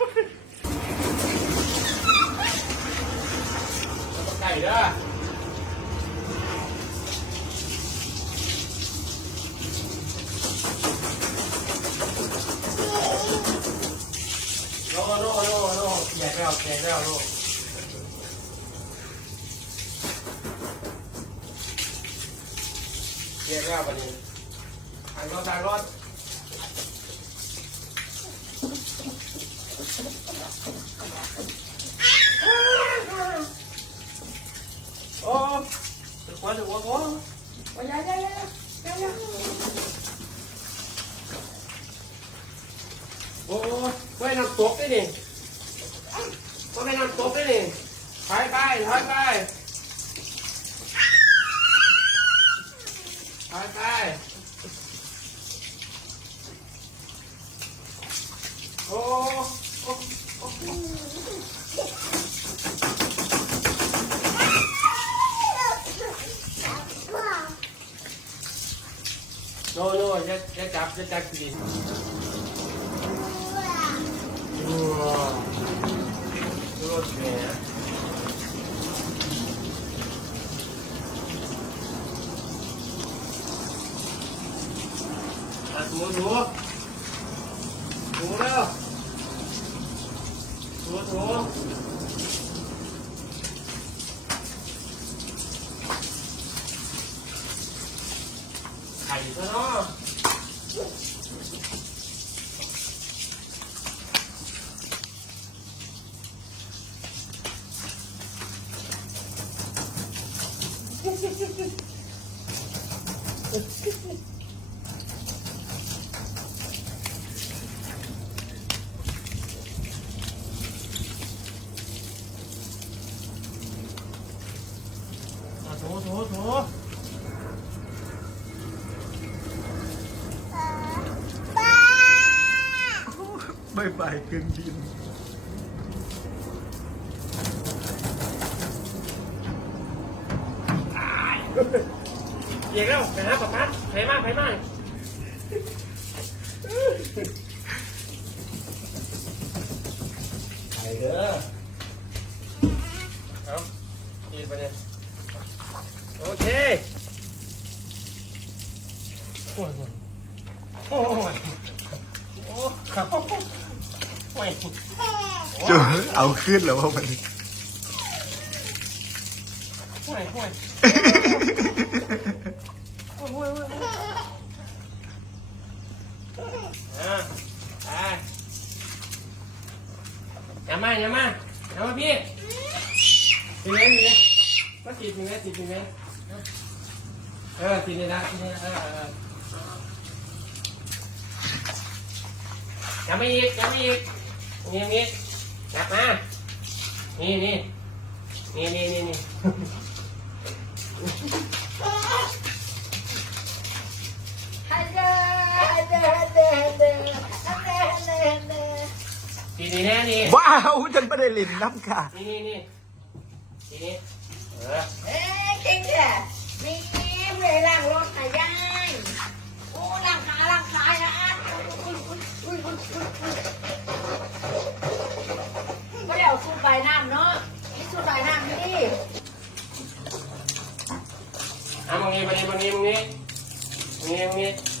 ไก่เด้อโน่โน่โน่โน่แยกแล้วแยกแล้วโน่แยกแล้วปะนี้ทางรถทางรถโอ้ถึงวัน ถึงวันโอ้ยายายายายาโอ้ยไปน้ำตกได้ดิไปน้ำตกได้ดิถอยไปถอยไปถอยไปโอ้โอ้โอ้ โน่โน่จะจะจับจะจับกินว้าวรถแม่อะถูถูถูแล้วถูถูไข่ซะเนาะ อะถูถูถูบายบายกึ่งดิน เหยียกแล้วไปหาปะพัดไปมากไปมากไปเด้อเอาดีไปเนี่ยโอเคโอ้ยโอ้ยโอ้ยครับโอ้ยเจอเอาขึ้นแล้วว่ามันโอ้ยโอ้ย อยโอ้ยโอ้ยอะไปอย่ามาอย่ามาอย่ามาพี่ทีนี้ทีนี้มาตีทีนี้ตีทีนี้เออทีนี้นะทีนี้เออเอออย่ามาอีกอย่ามาอีกนี่นี่กลับมานี่นี่นี่นี่นี่ ทีนี้แน่นี่ว้าวฉันไม่ได้ลินน้ำค่ะ นี่นี่นี่ทีนี้เออ みえ。